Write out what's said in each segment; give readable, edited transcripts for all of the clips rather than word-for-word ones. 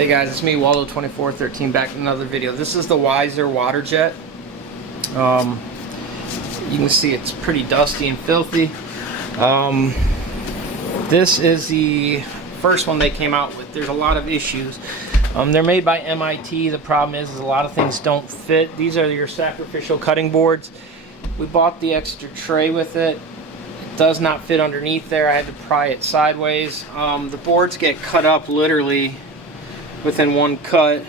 Hey guys, it's me, WAZER2413, back with another video. This is the WAZER water jet. You can see it's pretty dusty and filthy. This is the first one they came out with. There's a lot of issues. They're made by MIT. The problem is a lot of things don't fit. These are your sacrificial cutting boards. We bought the extra tray with it. It does not fit underneath there. I had to pry it sideways. The boards get cut up literally within one cut,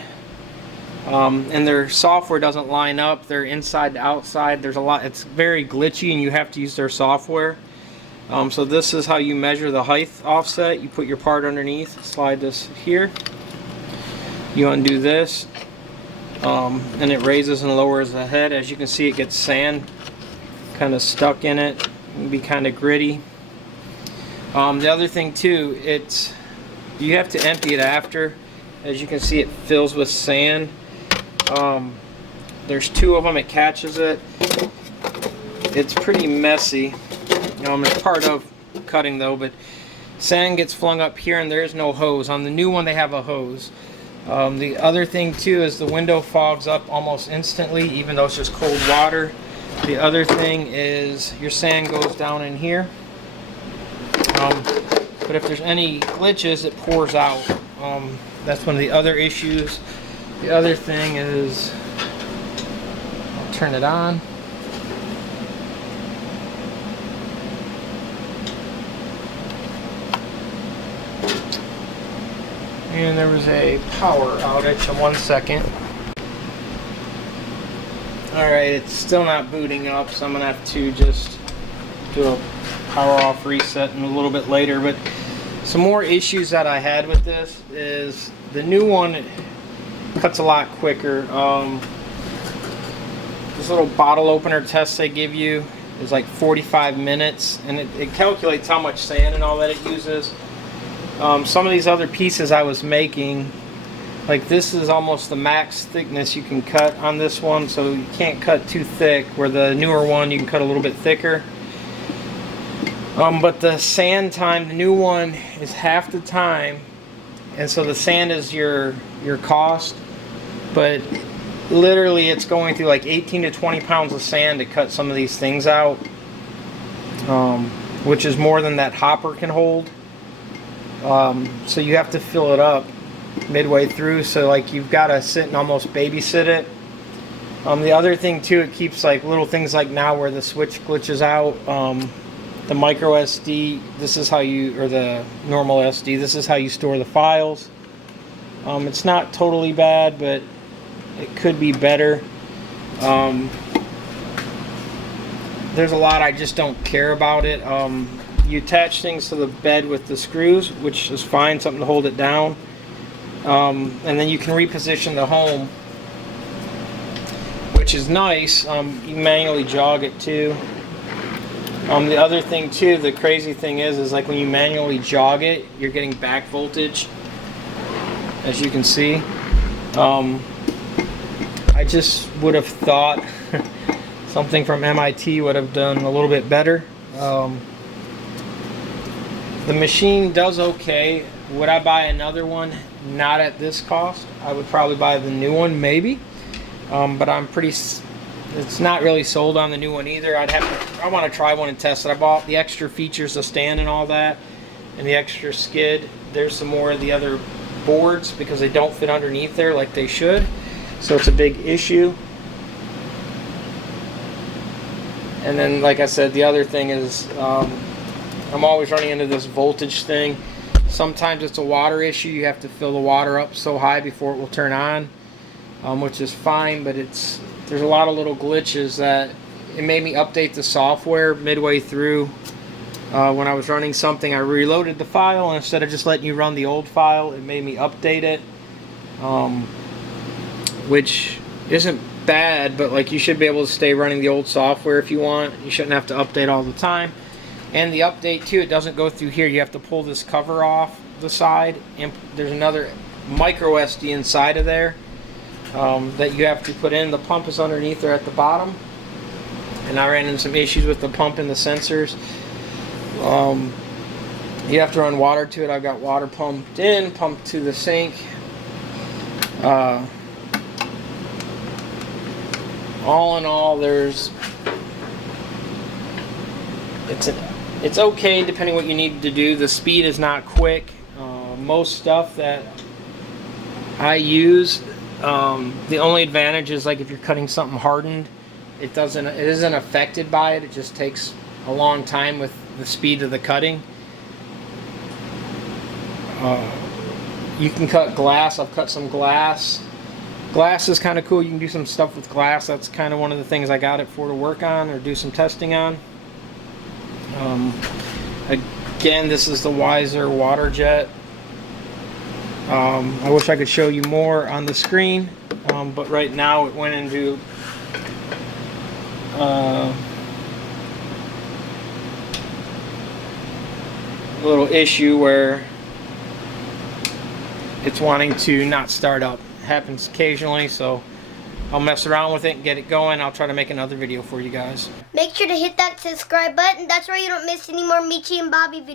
and their software doesn't line up. They're inside to outside. There's a lot. It's very glitchy, and you have to use their software. So this is how you measure the height offset. You put your part underneath, slide this here, you undo this, and it raises and lowers the head. As you can see, it gets sand kind of stuck in it. It can be kind of gritty. The other thing too, you have to empty it after. As you can see, it fills with sand. There's two of them. It catches it. It's pretty messy. It's part of cutting though, but sand gets flung up here and there is no hose. On the new one they have a hose. The other thing too is the window fogs up almost instantly, even though it's just cold water. The other thing is your sand goes down in here. But if there's any glitches, it pours out. That's one of the other issues. The other thing is, I'll turn it on. And there was a power outage in 1 second. Alright, it's still not booting up, so I'm going to have to just do a power off reset in a little bit later. But some more issues that I had with this is the new one cuts a lot quicker. This little bottle opener test they give you is like 45 minutes, and it calculates how much sand and all that it uses. Some of these other pieces I was making, like this is almost the max thickness you can cut on this one, so you can't cut too thick, where the newer one you can cut a little bit thicker. But the sand time, the new one is half the time, and so the sand is your cost, but literally it's going through like 18 to 20 pounds of sand to cut some of these things out, which is more than that hopper can hold. So you have to fill it up midway through, so like you've got to sit and almost babysit it. The other thing too, it keeps like little things like now where the switch glitches out. The micro SD, this is how you, or the normal SD, this is how you store the files. It's not totally bad, but it could be better. There's a lot I just don't care about it. You attach things to the bed with the screws, which is fine, something to hold it down. And then you can reposition the home, which is nice. You manually jog it too. The other thing too, the crazy thing is like when you manually jog it, you're getting back voltage, as you can see. I just would have thought something from MIT would have done a little bit better. The machine does okay. Would I buy another one? Not at this cost. I would probably buy the new one, maybe. But it's not really sold on the new one either. I want to try one and test it. I bought the extra features, the stand and all that, and the extra skid. There's some more of the other boards because they don't fit underneath there like they should. So it's a big issue. And then, like I said, the other thing is I'm always running into this voltage thing. Sometimes it's a water issue. You have to fill the water up so high before it will turn on, which is fine, but there's a lot of little glitches that it made me update the software midway through. When I was running something, I reloaded the file, and instead of just letting you run the old file, it made me update it, which isn't bad, but like you should be able to stay running the old software if you want. You shouldn't have to update all the time. And the update too, it doesn't go through here. You have to pull this cover off the side, and there's another micro SD inside of there that you have to put in. The pump is underneath there at the bottom, and I ran into some issues with the pump and the sensors. You have to run water to it. I've got water pumped in, pumped to the sink, All in all, it's okay depending what you need to do. The speed is not quick. Most stuff that I use, the only advantage is like if you're cutting something hardened, it isn't affected by it. It just takes a long time with the speed of the cutting. You can cut glass. I've cut some glass. Glass is kind of cool. You can do some stuff with glass. That's kind of one of the things I got it for, to work on or do some testing on. Again, this is the WAZER waterjet. I wish I could show you more on the screen, but right now it went into a little issue where it's wanting to not start up. It happens occasionally, so I'll mess around with it and get it going. I'll try to make another video for you guys. Make sure to hit that subscribe button. That's where you don't miss any more Michi and Bobby videos.